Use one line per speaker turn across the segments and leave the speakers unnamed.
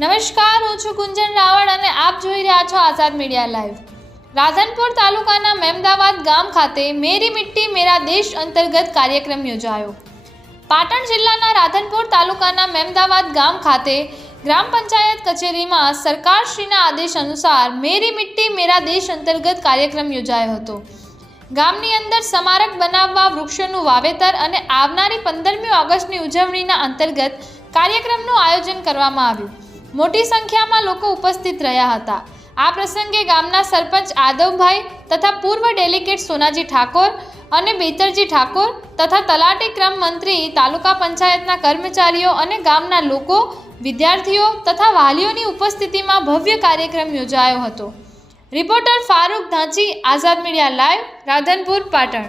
નમસ્કાર, હું છું ગુંજન રાવળ અને આપ જોઈ રહ્યા છો આઝાદ મીડિયા લાઈવ. રાધનપુર તાલુકાના મહેમદાવાદ ગામ ખાતે મેરી મિટ્ટી મેરા દેશ અંતર્ગત કાર્યક્રમ યોજાયો. પાટણ જિલ્લાના રાધનપુર તાલુકાના મહેમદાવાદ ગામ ખાતે ગ્રામ પંચાયત કચેરીમાં સરકારશ્રીના આદેશ અનુસાર મેરી મિટ્ટી મેરા દેશ અંતર્ગત કાર્યક્રમ યોજાયો હતો. ગામની અંદર સ્મારક બનાવવા વૃક્ષોનું વાવેતર અને આવનારી પંદરમી ઓગસ્ટની ઉજવણીના અંતર્ગત કાર્યક્રમનું આયોજન કરવામાં આવ્યું. મોટી સંખ્યામાં લોકો ઉપસ્થિત રહ્યા હતા. આ પ્રસંગે ગામના સરપંચ આદવભાઈ તથા પૂર્વ ડેલિગેટ સોનાજી ઠાકોર અને બેતરજી ઠાકોર તથા તલાટી ક્રમ મંત્રી, તાલુકા પંચાયતના કર્મચારીઓ અને ગામના લોકો, વિદ્યાર્થીઓ તથા વાલીઓની ઉપસ્થિતિમાં ભવ્ય કાર્યક્રમ યોજાયો હતો. Reporter Farooq Dhanchi, Azad media live, Radhanpur, Patan.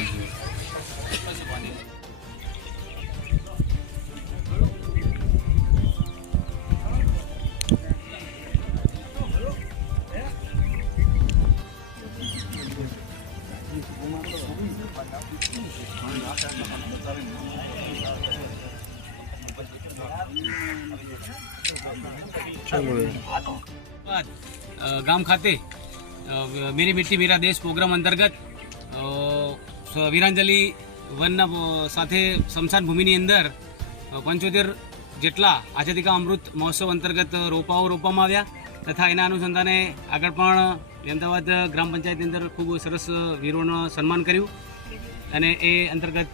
ગામ ખાતે અ, મેરી મિટ્ટી મેરા દેશ પ્રોગ્રામ અંતર્ગત અ, સ- વીરાંજલિ વનના સાથે સમશાન ભૂમિની અંદર પંચોતેર જેટલા આઝાદીકા અમૃત મહોત્સવ અંતર્ગત રોપાઓ રોપવામાં આવ્યા તથા એના અનુસંધાને આગળ પણ અમદાવાદ ગ્રામ પંચાયતની અંદર ખૂબ સરસ વીરોનું સન્માન કર્યું. અને એ અંતર્ગત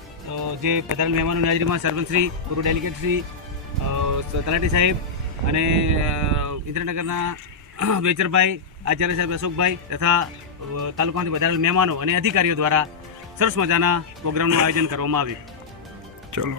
જે પધારેલ મહેમાનોની હાજરીમાં સરપંચશ્રી પૂર્વ ડેલિગેટશ્રી તલાટી સાહેબ અને ઇન્દ્રનગરના બેચરભાઈ આચાર્ય સાહેબ અશોકભાઈ તથા તાલુકામાંથી વધારેલ મહેમાનો અને અધિકારીઓ દ્વારા સરસ મજાના પ્રોગ્રામનું આયોજન કરવામાં આવ્યું.
ચલો